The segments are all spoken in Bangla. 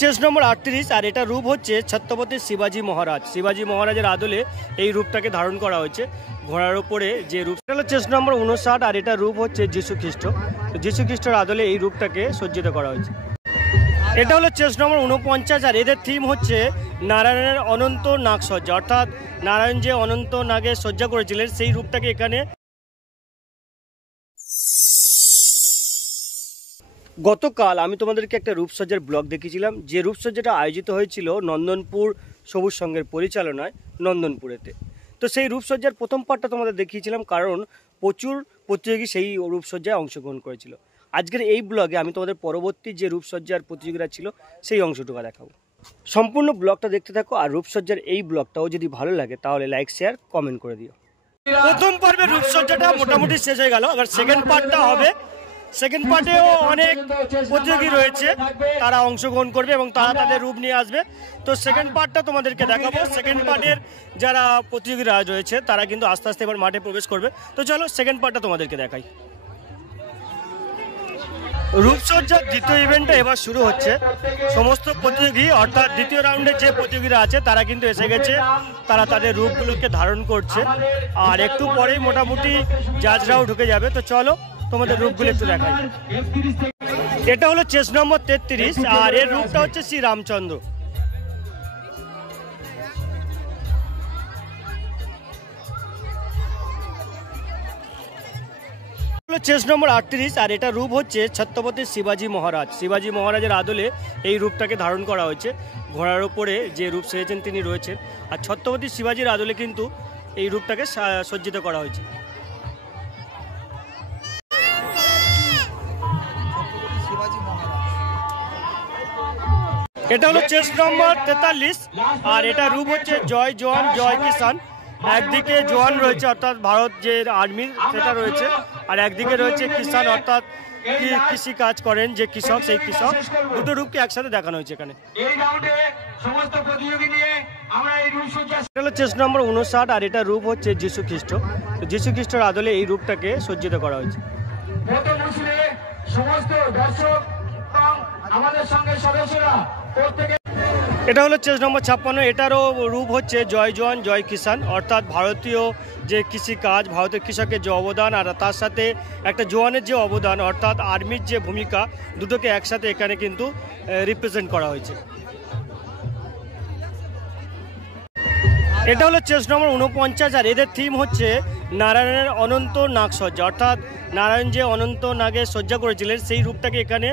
চেস নম্বর 38 আর এটা রূপ হচ্ছে ছত্রপতি শিবাজি মহারাজ। শিবাজি মহারাজের আদলে এই রূপটাকে ধারণ করা হয়েছে। ঘোড়ার উপরে যে রূপটা হলো চেস নম্বর 59 আর এটা রূপ হচ্ছে যীশু খ্রিস্ট। যীশু খ্রিস্টের আদলে এই রূপটাকে সজ্জিত করা হয়েছে। এটা হলো চেস নম্বর 49 আর এদের থিম হচ্ছে নারায়ণের অনন্ত নাগ সজ্জা, অর্থাৎ নারায়ণ যে অনন্ত নাগে সজ্জা করেছিলেন সেই রূপটাকে এখানে। গতকাল আমি তোমাদেরকে একটা রূপসজ্জার ব্লগ দেখিয়েছিলাম, যে রূপসজ্জাটা আয়োজিত হয়েছিল নন্দনপুর সবুজ সংঘের পরিচালনায় নন্দনপুরেতে। তো সেই রূপসজ্জার প্রথম পার্টটা তোমাদের দেখিয়েছিলাম, কারণ প্রচুর প্রতিযোগী সেই রূপসজ্জায় অংশগ্রহণ করেছিল। আজকের এই ব্লগে আমি তোমাদের পরবর্তী যে রূপসজ্জার প্রতিযোগীরা ছিল সেই অংশটুকু দেখাবো। সম্পূর্ণ ব্লগটা দেখতে থাকো, আর রূপসজ্জার এই ব্লগটাও যদি ভালো লাগে তাহলে লাইক শেয়ার কমেন্ট করে দিও। প্রথম পর্বের রূপসজ্জাটা মোটামুটি শেষ হয়ে গেল, আবার সেকেন্ড পার্টটা হবে। সেকেন্ড পার্টেও অনেক প্রতিযোগী রয়েছে, তারা অংশগ্রহণ করবে এবং তারা তাদের রূপ নিয়ে আসবে। তো সেকেন্ড পার্টটা তোমাদেরকে দেখাবো। সেকেন্ড পার্টের যারা প্রতিযোগীরা রয়েছে তারা কিন্তু আস্তে আস্তে এবার মাঠে প্রবেশ করবে। তো চলো সেকেন্ড পার্টটা তোমাদেরকে দেখাই। রূপসজ্জার দ্বিতীয় ইভেন্টটা এবার শুরু হচ্ছে। সমস্ত প্রতিযোগী অর্থাৎ দ্বিতীয় রাউন্ডের যে প্রতিযোগীরা আছে তারা কিন্তু এসে গেছে, তারা তাদের রূপগুলোকে ধারণ করছে। আর একটু পরেই মোটামুটি জাজরাও ঢুকে যাবে। তো চলো তোমাদের রূপগুলো একটু দেখাই। এটা হলো চেস নম্বর 33 আর এর রূপটা হচ্ছে শ্রী রামচন্দ্র। চেস নম্বর 38 আর এটা রূপ হচ্ছে ছত্রপতি শিবাজি মহারাজ। শিবাজি মহারাজের আদলে এই রূপটাকে ধারণ করা হয়েছে। ঘোড়ার উপরে যে রূপ সেজেছেন তিনি রয়েছেন, আর ছত্রপতি শিবাজির আদলে কিন্তু এই রূপটাকে সজ্জিত করা হয়েছে। এটা হলো চেস নম্বর 43 আর এটা রূপ হচ্ছে জয় জওয়ান জয় কিষান। একদিকে জওয়ান রয়েছে অর্থাৎ ভারত যে আর্মি সেটা রয়েছে, আর একদিকে রয়েছে কিষান অর্থাৎ কৃষি কাজ করেন যে কৃষক, সেই কৃষক। দুটো রূপকে একসাথে দেখানো হয়েছে এখানে। এটা হলো চেস নম্বর 59 আর এটা রূপ হচ্ছে যীশু খ্রিস্ট। যীশু খ্রিস্টের আদলে এই রূপটাকে সজ্জিত করা হয়েছে। এটা হলো চেস নম্বর 56, এটারও রূপ হচ্ছে জয় জওয়ান জয় কিষান, অর্থাৎ ভারতীয় যে কৃষিকাজ, ভারতের কৃষকের যে অবদান আর তার সাথে একটা জওয়ানের যে অবদান অর্থাৎ আর্মির যে ভূমিকা, দুটোকে একসাথে এখানে কিন্তু রিপ্রেজেন্ট করা হয়েছে। এটা হলো চেস নম্বর 49 আর এদের থিম হচ্ছে নারায়ণের অনন্ত নাগ সজ্জা, অর্থাৎ নারায়ণ যে অনন্ত নাগে সজ্জা করেছিলেন সেই রূপটাকে এখানে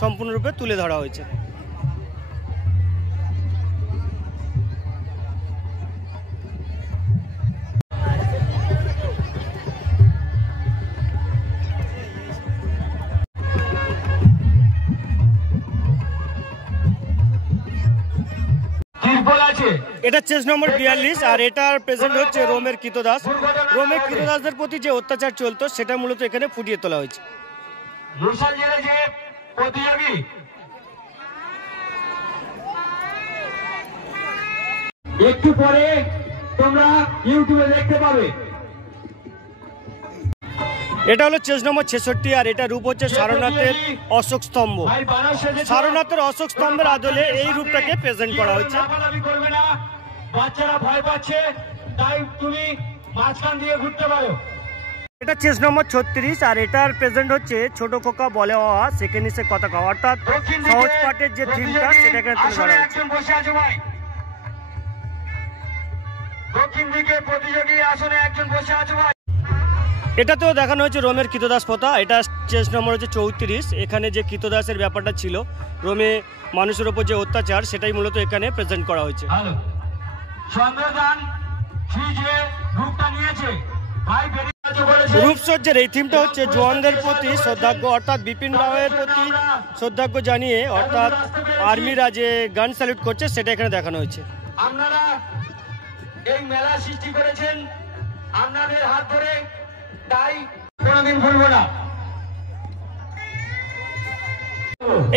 সম্পূর্ণরূপে তুলে ধরা হয়েছে। এটা চেস নম্বর 42 আর এটার প্রেজেন্ট হচ্ছে রোমের কৃতদাস। রোমের কৃতদাসদের প্রতি যে অত্যাচার চলতো সেটা মূলত এখানে ফুটিয়ে তোলা হয়েছে। একটু পরে তোমরা ইউটিউবে দেখতে পাবে। এটা হলো চেস নম্বর 66 আর এটা রূপ হচ্ছে সারনাথের অশোক স্তম্ভ। সারনাথের অশোক স্তম্ভের আদলে এই রূপটাকে প্রেজেন্ট করা হয়েছে। বাচ্চারা ভয় পাচ্ছে, তাই তুমি মাঝখান দিয়ে ঘুরতে পারো। এটা চেস নম্বর 36 আর এটার প্রেজেন্ট হচ্ছে ছোট খোকা বলে হওয়া সেকেন্ড ইসে কথা কওয়া, অর্থাৎ সহজ পাঠের যে থিমটা সেটা এখানে তুলে ধরা হয়েছে। দক্ষিণ দিকে প্রতিযোগী আসনে একজন বসে আছে ভাই। এটাতেও দেখানো হয়েছে রোমের কৃতদাস প্রথা। এটা চেস নম্বর হচ্ছে 34। এখানে যে কৃতদাসের ব্যাপারটা ছিল, রোমে মানুষের ওপর যে অত্যাচার, সেটাই মূলত এখানে প্রেজেন্ট করা হয়েছে। রূপসজ্জার এই থিমটা হচ্ছে জওয়ানদের প্রতি শ্রদ্ধাজ্ঞ, অর্থাৎ বিপিন রাওয়ের প্রতি শ্রদ্ধাজ্ঞ জানিয়ে, অর্থাৎ আর্মিরা যে গান স্যালুট করছে সেটা এখানে দেখানো হয়েছে। আপনারা এই মেলা সৃষ্টি করেছেন আপনাদের হাত ধরে, তাই কোনোদিন ভুলবো না।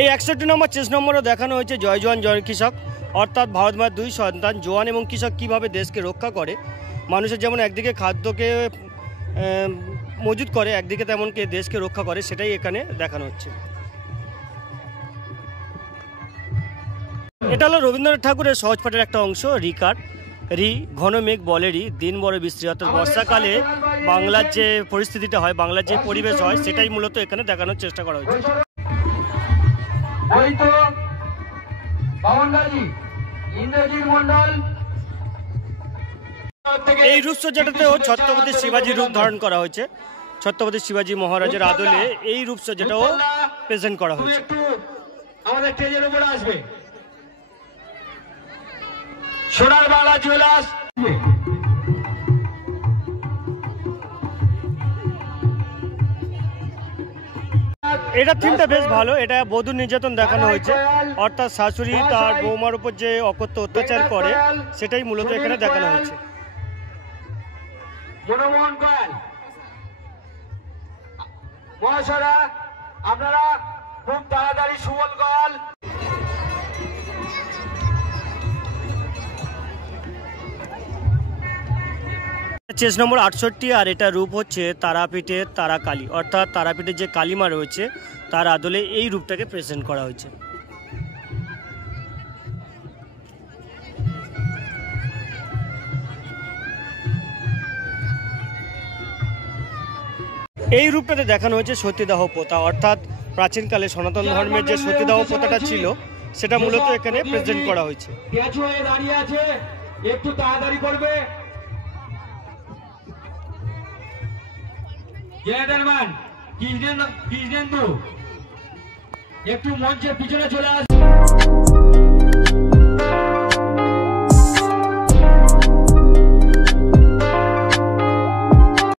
এই 61 নম্বর চেস নম্বরও দেখানো হয়েছে জয় জওয়ান জয় কৃষক, অর্থাৎ ভারত মায়ের দুই সন্তান জওয়ান এবং কৃষক কীভাবে দেশকে রক্ষা করে। মানুষের যেমন একদিকে খাদ্যকে মজুত করে, একদিকে তেমনকি দেশকে রক্ষা করে, সেটাই এখানে দেখানো হচ্ছে। এটা হলো রবীন্দ্রনাথ ঠাকুরের সহজ পাঠের একটা অংশ, রিকার রি ঘন মেঘ বলেরই দিন বড় বৃষ্টি, অর্থাৎ বর্ষাকালে বাংলার যে পরিস্থিতিটা হয়, বাংলার যে পরিবেশ হয়, সেটাই মূলত এখানে দেখানোর চেষ্টা করা হয়েছে। ওই তো পাবনগাজী ইন্দ্রজিৎ মন্ডল। এই রূপসজ্জাটাতেও ছত্রপতি শিবাজির রূপ ধারণ করা হয়েছে। ছত্রপতি শিবাজি মহারাজের আদলে এই রূপসজ্জাটাও প্রেজেন্ট করা হয়েছে। একটু আমাদের স্টেজের উপরে আসবে। সোনার বাংলা জুয়েলার্স। এটা থিমটা বেশ ভালো, এটা বধূ নির্যাতন দেখানো হয়েছে, অর্থাৎ শাশুড়ি তার বৌমার উপর যে অকথ্য অত্যাচার করে সেটাই মূলত এখানে দেখানো হয়েছে। মনমোহন কয়াল মহাশয়রা, আপনারা খুব তাড়াতাড়ি, সুমন কয়াল। চেস নম্বর 68, আর এটা রূপ হচ্ছে তারাপীঠের তারা কালী, অর্থাৎ তারাপীঠের যে কালীমা রয়েছে তার আদলে এই রূপটাকে প্রেজেন্ট করা হয়েছে। এই রূপটাতে দেখানো হয়েছে সতীদাহ প্রথা, অর্থাৎ প্রাচীনকালে সনাতন ধর্মের যে সতীদাহ প্রথাটা ছিল সেটা মূলত এখানে প্রেজেন্ট করা হয়েছে। দাঁড়িয়ে আছে, একটু তাড়াতাড়ি করবে। জেনারেলম্যান কৃষ্ণেন্দু একটু মঞ্চের পিছনে চলে আসবে।